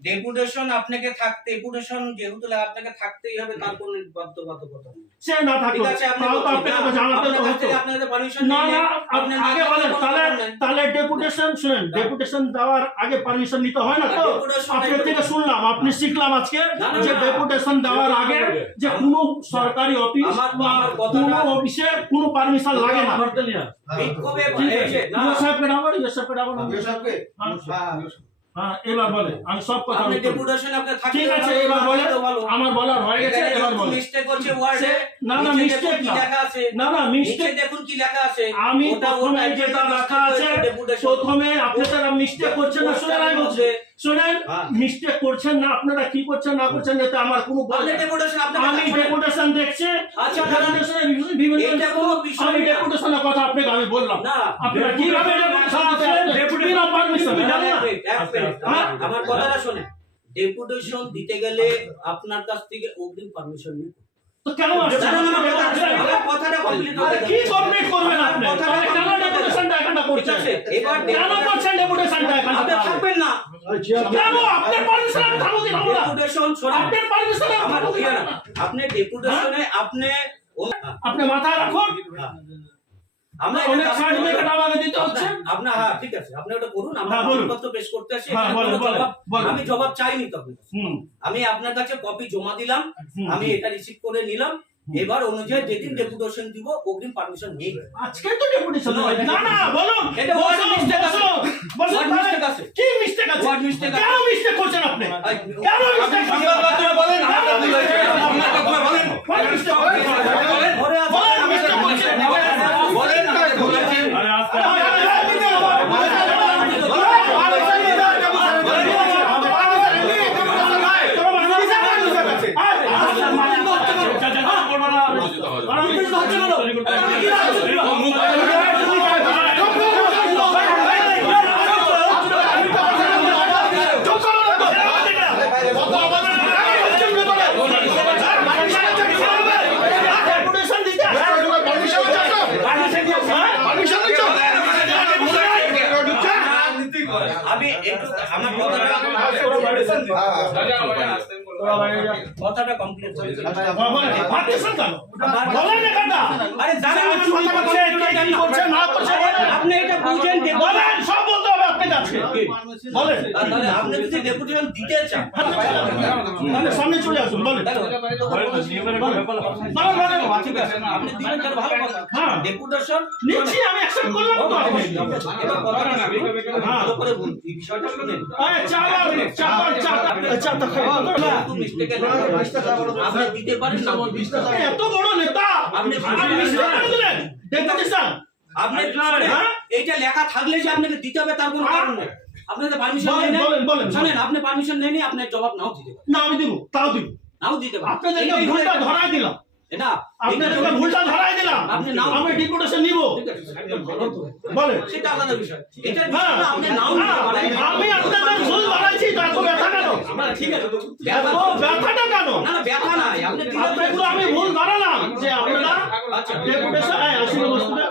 Deputation আপনাকে থাকতে deputation যেহেতু আপনাকে থাকতেই হবে তার কোনো বাধ্যবাধকতা নেই। সে না থাকল ঠিক আছে আপনি তাও তো আপনাকে তো জানাতে তো হতো থেকে আপনাদের পারমিশন না না আপনি আগে বলেন তাহলে তাহলে ডেপুটেশন শুনেন। হ্যাঁ। ডেপুটেশন দেওয়ার আগে পারমিশন নিতে হয় না তো? আপনার থেকে শুনলাম আপনি শিখলাম আজকে যে ডেপুটেশন দেওয়ার আগে যে কোনো সরকারি অফিস বা কোনো অফিসে কোনো পারমিশন লাগে না। বিক্ষোভে না, ইয়ে সাহেবকে ডাকো ইয়ে সাহেবকে ডাকো না। হ্যাঁ, হ্যাঁ এবার বলে আমি সব কথা আপনি বলব। ডেপুটেশন আপনার থাকতে ঠিক আছে এবার বলে তো ভালো। আমার বলার হয়ে গেছে এবার বলে। হচ্ছে ওয়ার্ডে না, না, মিস্টেক কি না। লেখা আছে। না না মিস্টেক দেখুন কি লেখা আছে। আমি প্রথমে যেটা লেখা আছে প্রথমে আপনি আপনারা মিস্টেক করছেন না শুনে নাই বলছে। শুনেন। মিস্টেক করছেন না আপনারা কি করছেন না করছেন এতে আমার কোনো বল আপনি নেই। ডেপুটেশন আমি দেখছি। আচ্ছা, আমি ডেপুটেশনের কথা আপনাকে আমি বললাম। আপনারা কীভাবে। হ্যাঁ? আমার- কথাটা শুনে ডেপুটেশন দিতে গেলে আপনার কাছ থেকে অগ্রিম পারমিশন নিতে তো কেন কথাটা কি কমপ্লিট করবেন আপনি? কেন। ডেপুটেশনটা করছেন? এবার কেন আপনি ডেপুটেশনে আপনি আপনি মাথায় রাখুন। আমরা অনেক সার্টিফিকেট আমাকে দিতে হচ্ছে। আপনার হ্যাঁ ঠিক আছে। আপনি ওটা করুন। আমরা পত্র পেশ করতে আসি। এখানে বলেন, কোনো বলেন, জবাব- বলেন। আমি জবাব চাইনি তবে আমি আপনার কাছে কপি জমা দিলাম। আমি এটা রিসিভ করে নিলাম। এবার অনুযায়ী যেদিন ডেপুটেশন দিব অগ্রিম পারমিশন নেই। আজকে তো ডেপুটেশন না, হয় না না বলুন। এটা word মিস্টেক আছে। বসুন, মিস্টেক আছে। কি মিস্টেক আছে? কেন মিস্টেক করছেন আপনি? কেন মিস্টেক সংবাদ মাধ্যমে বলেন, কেন আপনি mistake বলেন, করছেন? সংবাদ মাধ্যমে বলেন। বলেন mistake করছেন। ঘরে আছে। বলেন, mistake করছেন। বলেন, বলেন। আরে আস্তে আস্তে। আমি একটু আমার কথাটা কথাটা কমপ্লিট জানেন না। আপনি এটা বুঝেন যে বলেন। হবে বলেন আপনি যদি ডেপুটেশন দিতে চান মানে সামনে চলে আসুন বলেন বলেন, বলেন। ঠিক আছে আপনি দিবেন তার ভালো কথা হ্যাঁ। ডেপুটেশন নিচ্ছি আমি অ্যাকসেপ্ট করলাম তো এবার কথাটা শুনুন, ভালো করে বলুন এই বিষয়টা শুনেন আরে চালাও চালাও চালাও চাটা খাই একটু mistake এর আপনি দিতে পারেন না এত বড় নেতা আপনি ডেপুটেশন আপনি হ্যাঁ? হ্যাঁ? এইটা লেখা থাকলে যে আপনাকে দিতে হবে তার কোনো কারণ নেই। আপনাদের পারমিশন নেই বলেন, বলেন। শুনেন আপনি পারমিশন নেই আপনার জবাব নাও দিতে পারেন। না আমি দিব তাও দিব। নাও দিতে পারেন। আপনাদেরকে ভুলটা ধরাই দিলাম। এটা আপনাদেরকে ভুলটা ধরাই দিলাম। আপনি নাও আমি ডেপুটেশন নিব। বলেন। সেটা আলাদা বিষয়। এটা হ্যাঁ, আপনি নাও হ্যাঁ, দিতে পারেন। আমি আপনাদের ভুল ধরাইছি তারপর ব্যথা কেন? ঠিক আছে এত ব্যথাটা কেন? না না ব্যথা নাই। আপনি তো- আমি ভুল ধরালাম যে আপনারা আচ্ছা ডেপুটেশন এই আসলে বস্তুটা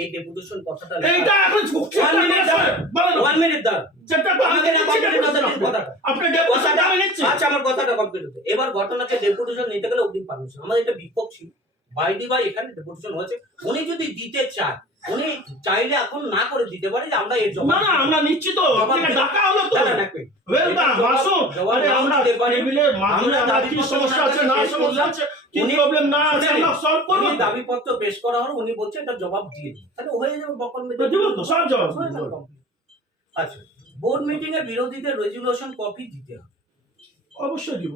এই ডেপুটেশন কথাটা এইটা এখন One minute দাঁড়ান। ওয়ান মিনিট দাঁড়ান চেপটা আমাকে না complete হতে দিন কথাটা। আপনি ডেপুটেশন আমি আচ্ছা আমার কথাটা কমপ্লিট হতে। এবার ঘটনা ডেপুটেশন নিতে গেলে অগ্রিম পারমিশন আমাদের এটা বিক্ষোভ ছিল। বাইদি ভাই এখানে ডেপুটেশন হয়েছে। উনি যদি দিতে চায় উনি চাইলে এখন না করে দিতে পারে যে আমরা এর জবাব না না আমরা নিচ্ছি তো ডাকা হলো তো। না, না। ওয়েলকাম আসুন আরে আমরা দাবি সমস্যা আছে? না সমস্যা আছে। কি প্রবলেম না আছে? আমরা সলভ করব দাবিপত্র পেশ করা হলো উনি বলছে এটা জবাব দিয়ে দিন। তাহলে হয়ে যাবে তো সব জবাব। আচ্ছা বোর্ড মিটিং এ বিরোধীদের রেজুলেশন কপি দিতে হবে। অবশ্যই দিব।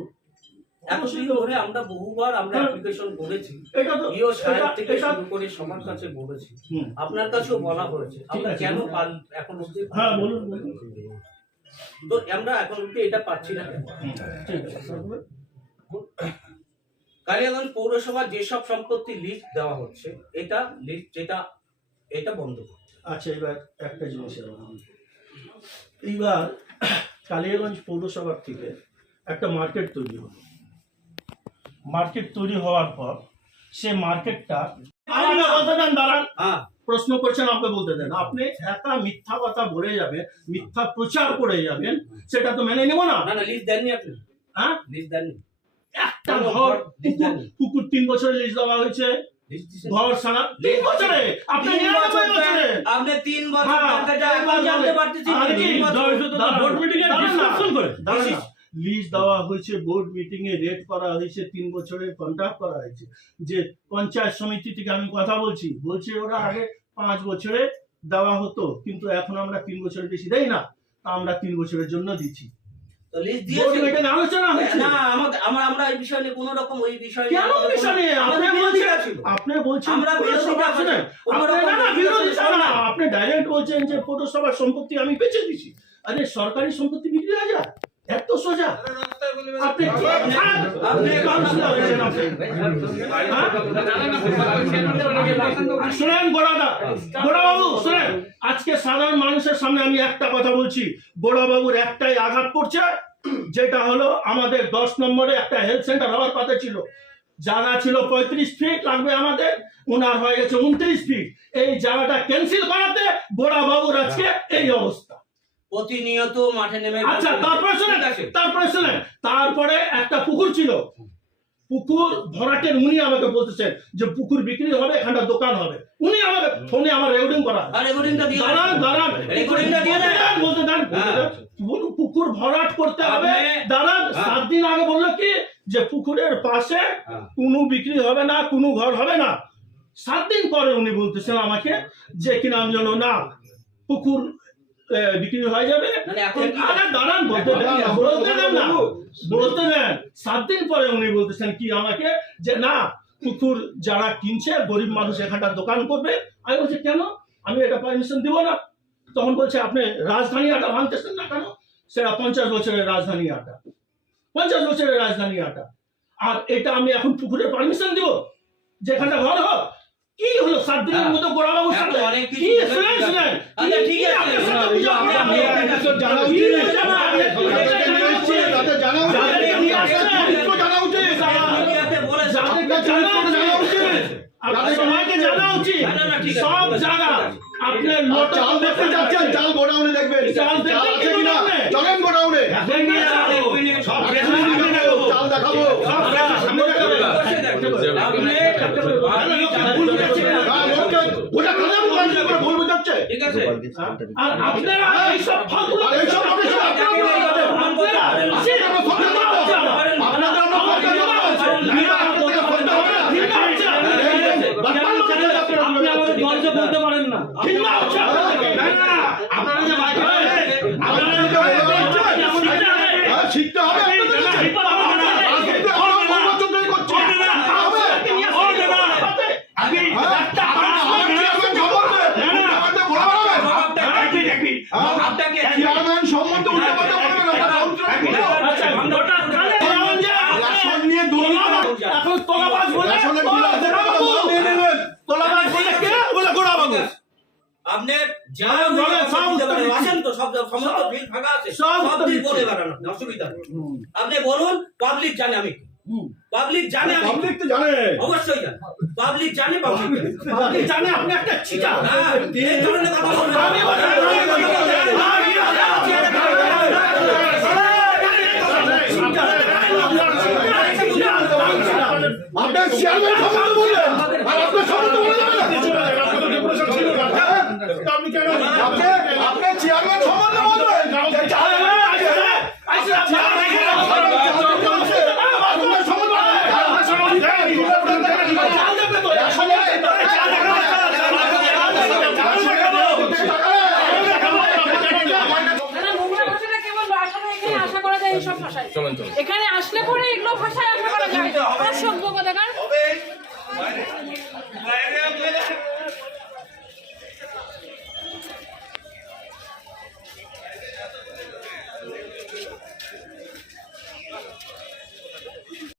এতদিন ধরে আমরা বহুবার আমরা হ্যাঁ। অ্যাপ্লিকেশন করেছি। ইও সাহেব থেকে শুরু করে সবার কাছে বলেছি। আপনার কাছেও বলা হয়েছে। আমরা কেন এখন অব্দি হ্যাঁ বলুন বলুন। তো আমরা এখন অব্দি এটা পাচ্ছি না কেন? ঠিক আছে তারপরে? কালিয়াগঞ্জ পৌরসভা যেসব সম্পত্তি লিস্ট দেওয়া হচ্ছে এটা লিস্ট যেটা এটা বন্ধ আচ্ছা এবার একটা জিনিস এবার এইবার কালিয়াগঞ্জ পৌরসভার থেকে একটা মার্কেট তৈরি হলো। মার্কেট তৈরি হওয়ার পর সে মার্কেটটা হ্যাঁ। প্রশ্ন করছেন আপনি বলতে দেন। আপনি একা মিথ্যা কথা বলে যাবেন মিথ্যা প্রচার করে যাবেন সেটা তো মেনে নেব না? না না লিস্ট দেননি আপনি। হ্যাঁ? লিস্ট দেননি। একটা ঘর পুকুর তিন বছরে লিজ দেওয়া হয়েছে। ঘর সারা তিন বছরে? আপনি নিরানব্বই বছরে আপনি তিন বছর হ্যাঁ, এখন জানতে পারতেছি বোর্ড মিটিং এ ডিসকাশন করে লিজ দেওয়া হয়েছে বোর্ড মিটিং এ রেট করা হয়েছে তিন বছরের কন্ট্রাক্ট করা হয়েছে। যে পঞ্চায়েত সমিতি থেকে আমি কথা বলছি বলছে ওরা আগে পাঁচ বছরে দেওয়া হতো কিন্তু এখন আমরা তিন বছরের বেশি দেই না। আমরা তিন বছরের জন্য দিচ্ছি। তো লিস্ট বোর্ড দিয়েছে আলোচনা হয়েছে না আমাদের আমরা আমরা এই বিষয় নিয়ে কোনো রকম ওই বিষয় নিয়ে কেন বিষয় নিয়ে? আপনি বলছেন- আপনি বলছেন আমরা আপনি না না। আপনি ডাইরেক্ট বলছেন যে পৌরসভার সম্পত্তি আমি বেচে দিছি। আরে সরকারি সম্পত্তি বিক্রি হয়ে যায়? এত সোজা? আপনি হ্যাঁ? শোনেন গোড়াদা গোড়াবাবু শোনেন। আজকে সাধারণ মানুষের সামনে আমি একটা কথা বলছি। গোড়াবাবুর একটাই আঘাত করছে যেটা হলো আমাদের দশ নম্বরে একটা হেলথ সেন্টার হওয়ার কথা ছিল। জায়গা ছিল পঁয়ত্রিশ ফিট লাগবে আমাদের। ওনার হয়ে গেছে উনত্রিশ ফিট এই জায়গাটা ক্যান্সেল করাতে গোড়াবাবুর আজকে এই অবস্থা। প্রতিনিয়ত মাঠে নেমে আচ্ছা তারপরে ঠিক তারপরে শোনেন। তারপরে একটা পুকুর ছিল। পুকুর ভরাটের উনি আমাকে বলতেছেন যে পুকুর বিক্রি হবে এখানটা দোকান হবে। উনি আমাকে ফোনে আমার রেকর্ডিং করা। আর রেকর্ডিংটা দিয়ে দাঁড়ান দাঁড়ান। রেকর্ডিংটা দিয়ে দেন। বলতে দেন হ্যাঁ। পুকুর ভরাট করতে হবে। দাঁড়ান হ্যাঁ। সাত দিন আগে বলল কি? যে পুকুরের পাশে হ্যাঁ। কোনো বিক্রি হবে না কোনো ঘর হবে না। সাত দিন পরে উনি বলতেছেন আমাকে যে কিনা আমি জানো না পুকুর বিক্রি হয়ে যাবে? মানে আরে দাঁড়ান বলতে দেন না, বলতে দেন না বলতে দেন। সাত দিন পরে উনি বলতেছেন কি আমাকে যে না পুকুর যারা কিনছে গরিব মানুষ এখানটা দোকান করবে। আমি বলছি কেন? আমি এটা পারমিশন দিব না। তখন বলছে আপনি রাজধানী আটা ভাঙতেছেন না কেন? সেটা পঞ্চাশ বছরের রাজধানী আটা। পঞ্চাশ বছরের রাজধানী আটা। আর এটা আমি এখন পুকুরের পারমিশন দিব। যেখানটা ঘর হোক কি হলো সাত দিনের হ্যাঁ। মতো গোড়াবাবুর এখন সাথে অনেক কিছু শুনেন শুনেন আচ্ছা, ঠিক আছে। আপনার সাথে? আপনি- জানা উচিত। জানা উচিত। জানা উচিত। জানা উচিত। সবাইকে জানা উচিত সব জায়গা চাল দেখতে যাচ্ছেন চাল গোডাউনে দেখবেন চাল দেখতে চাল আছে কি কিনা গোডাউনে? চলেন গোডাউনে নিয়ে যাব, ওই নিয়ে সব যাব। কিছু দেখাবো, চাল দেখাবো সব জায়গা সামনে দেখাবে। অবশ্যই দেখব। আপনি- আপনি জানেন- ভুল বুঝেছে। হ্যাঁ, লোককে ওটা কাজে মোবাইল করে ভুল বুঝাচ্ছে ঠিক আছে। আর আপনারা এইসব ফালতু আপনারা আপনারা আপনারা আসেন। আপনারা ফোন করতে পারবেন। আপনাদের আমরা ফোন করতে পারবেন। আপনারা আপনাদের থেকে ফোন করতে পারবেন। ঘৃণা হচ্ছে আপনাদের থেকে। বাটপাল লোকের সাথে আপনারা আপনি আমাদের দলকে বলতে পারেন না ঘৃণা হচ্ছে আপনাদের থেকে। আপনারা যে মাইকে আপনারা যে বলতে পারছেন, হ্যাঁ, শিখতে হবে আপনাদের কাছে। রাজনীতি আমরা বহু বছর ধরে করছি। শিখতে হবে। হ্যাঁ, আপনারা আমার চেয়ারম্যান সম্বন্ধে উল্টাপাল্টা বলা বলবেন। আপনাকে চেয়ারম্যান সম্বন্ধে উল্টাপাল্টা বলবেন না, তারা আলোচনা করব। আচ্ছা, গোটা কালে বললাম যে রেশন নিয়ে দুর্নীতি এখন তোলাবাজ বলে রেশনের ও, ডিলার গোড়াবাবু। নিয়ে নেবেন। তোলাবাজ বলে কে বলে গোড়াবাবু আপনি যা হ্যাঁ, তো সব সমস্ত ফাঁকা আছে সব। বলে বেড়ানো অসুবিধা বলুন পাবলিক জানে আমি পাবলিক জানে পাবলিক তো জানে অবশ্যই জানে পাবলিক জানে পাবলিক জানে আপনি একটা চিটা হ্যাঁ, এই ধরনের কথা বলবেন আপনার চেয়ারম্যান সম্বন্ধে বললেন আর আপনার সম্বন্ধে বলে যাবেন না? আপনি আপনার চেয়ারম্যান সম্বন্ধে বলবেন যে চাল আপনার সম্বন্ধে না, নোংরা ভাষাটা কেবল ভাষাটা এখানে আশা করা যায় এইসব ভাষায় এখানে আসলে পরে এগুলো ভাষায়